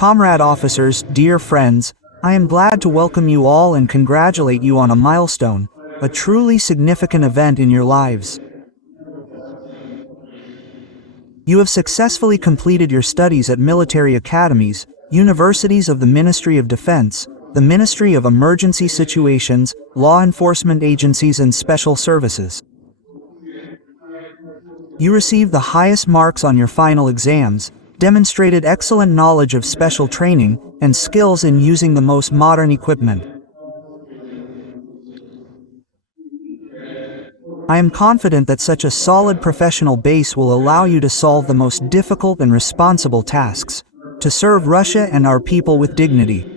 Comrade officers, dear friends, I am glad to welcome you all and congratulate you on a milestone, a truly significant event in your lives. You have successfully completed your studies at military academies, universities of the Ministry of Defense, the Ministry of Emergency Situations, law enforcement agencies and special services. You received the highest marks on your final exams, demonstrated excellent knowledge of special training, and skills in using the most modern equipment. I am confident that such a solid professional base will allow you to solve the most difficult and responsible tasks, to serve Russia and our people with dignity.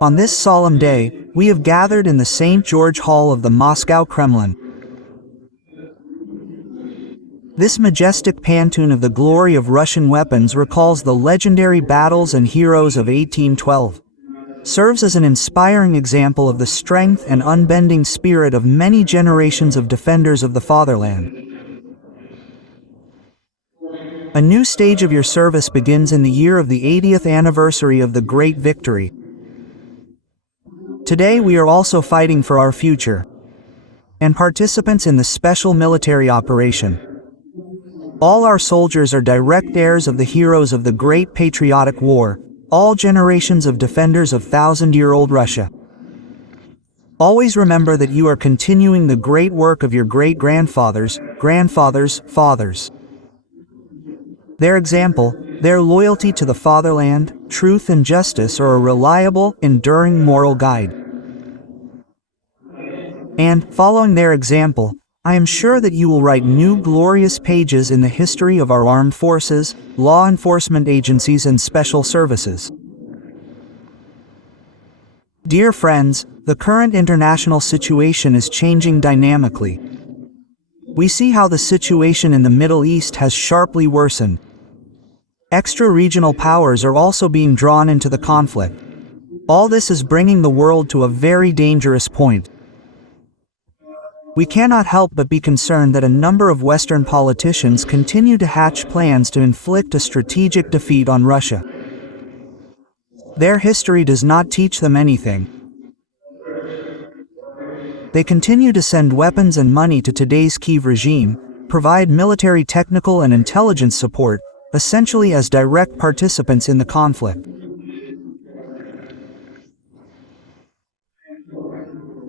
On this solemn day, we have gathered in the St. George Hall of the Moscow Kremlin. This majestic pantheon of the glory of Russian weapons recalls the legendary battles and heroes of 1812. Serves as an inspiring example of the strength and unbending spirit of many generations of defenders of the fatherland. A new stage of your service begins in the year of the 80th anniversary of the great victory. Today we are also fighting for our future, and participants in the special military operation. All our soldiers are direct heirs of the heroes of the Great Patriotic War, all generations of defenders of thousand-year-old Russia. Always remember that you are continuing the great work of your great-grandfathers, grandfathers, fathers. Their example, their loyalty to the fatherland, truth and justice are a reliable, enduring moral guide. And, following their example, I am sure that you will write new glorious pages in the history of our armed forces, law enforcement agencies and special services. Dear friends, the current international situation is changing dynamically. We see how the situation in the Middle East has sharply worsened. Extra-regional powers are also being drawn into the conflict. All this is bringing the world to a very dangerous point. We cannot help but be concerned that a number of Western politicians continue to hatch plans to inflict a strategic defeat on Russia. Their history does not teach them anything. They continue to send weapons and money to today's Kyiv regime, provide military technical and intelligence support, essentially as direct participants in the conflict.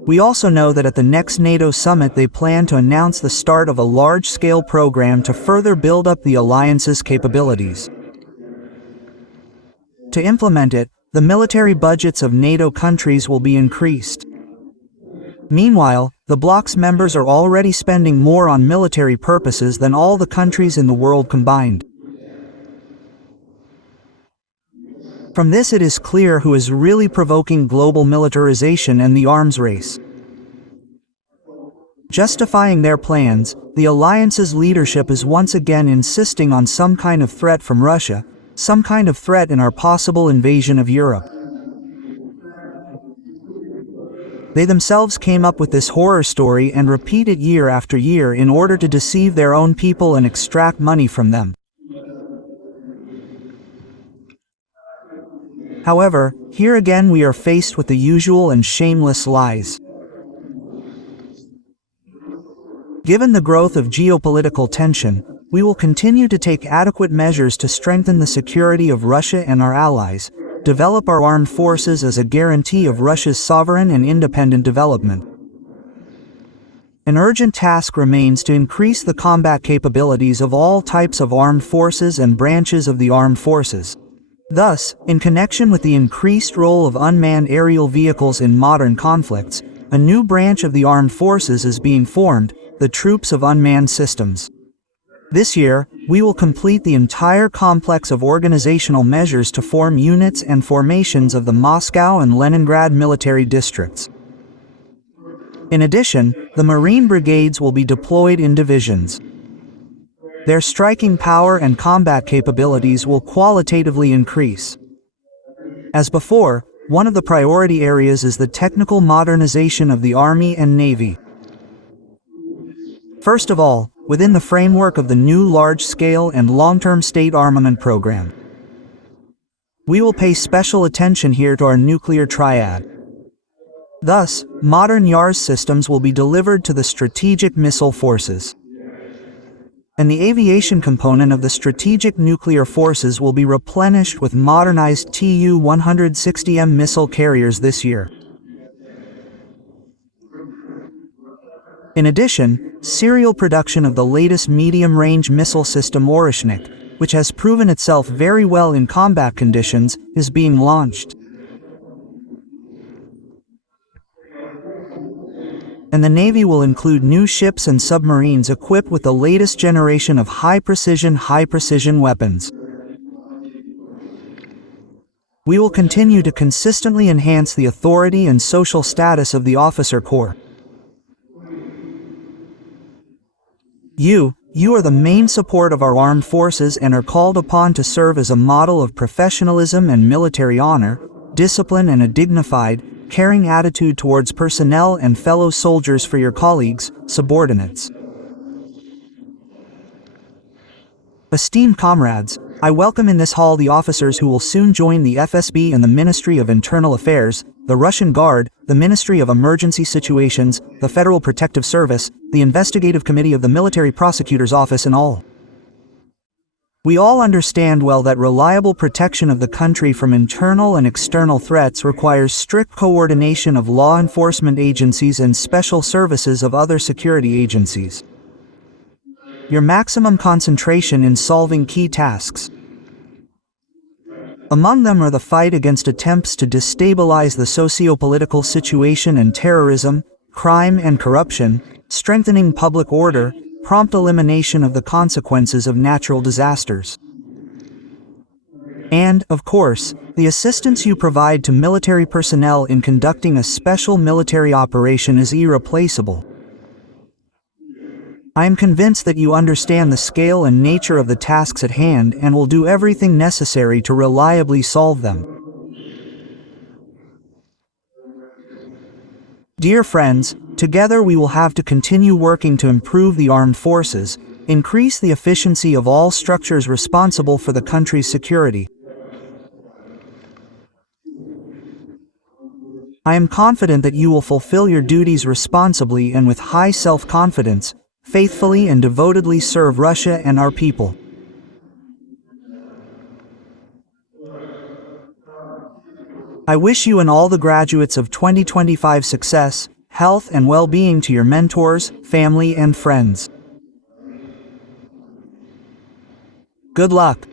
We also know that at the next NATO Summit they plan to announce the start of a large-scale program to further build up the alliance's capabilities. To implement it, the military budgets of NATO countries will be increased. Meanwhile, the bloc's members are already spending more on military purposes than all the countries in the world combined. From this it is clear who is really provoking global militarization and the arms race. Justifying their plans, the alliance's leadership is once again insisting on some kind of threat from Russia, some kind of threat in our possible invasion of Europe. They themselves came up with this horror story and repeat it year after year in order to deceive their own people and extract money from them. However, here again we are faced with the usual and shameless lies. Given the growth of geopolitical tension, we will continue to take adequate measures to strengthen the security of Russia and our allies, develop our armed forces as a guarantee of Russia's sovereign and independent development. An urgent task remains to increase the combat capabilities of all types of armed forces and branches of the armed forces. Thus, in connection with the increased role of unmanned aerial vehicles in modern conflicts, a new branch of the armed forces is being formed, the Troops of Unmanned Systems. This year, we will complete the entire complex of organizational measures to form units and formations of the Moscow and Leningrad military districts. In addition, the Marine brigades will be deployed in divisions. Their striking power and combat capabilities will qualitatively increase. As before, one of the priority areas is the technical modernization of the Army and Navy. First of all, within the framework of the new large-scale and long-term state armament program. We will pay special attention here to our nuclear triad. Thus, modern YARS systems will be delivered to the strategic missile forces. And the aviation component of the strategic nuclear forces will be replenished with modernized Tu-160M missile carriers this year. In addition, serial production of the latest medium-range missile system Orishnik, which has proven itself very well in combat conditions, is being launched. And the Navy will include new ships and submarines equipped with the latest generation of high-precision weapons. We will continue to consistently enhance the authority and social status of the officer corps. You are the main support of our armed forces and are called upon to serve as a model of professionalism and military honor, discipline and a dignified, caring attitude towards personnel and fellow soldiers for your colleagues, subordinates. Esteemed comrades, I welcome in this hall the officers who will soon join the FSB and the Ministry of Internal Affairs, the Russian Guard, the Ministry of Emergency Situations, the Federal Protective Service, the Investigative Committee of the Military Prosecutor's Office and all. We all understand well that reliable protection of the country from internal and external threats requires strict coordination of law enforcement agencies and special services of other security agencies. Your maximum concentration in solving key tasks. Among them are the fight against attempts to destabilize the socio-political situation and terrorism, crime and corruption, strengthening public order, prompt elimination of the consequences of natural disasters. And, of course, the assistance you provide to military personnel in conducting a special military operation is irreplaceable. I am convinced that you understand the scale and nature of the tasks at hand and will do everything necessary to reliably solve them. Dear friends, together we will have to continue working to improve the armed forces, increase the efficiency of all structures responsible for the country's security. I am confident that you will fulfill your duties responsibly and with high self-confidence, faithfully and devotedly serve Russia and our people. I wish you and all the graduates of 2025 success, health and well-being to your mentors, family and friends. Good luck.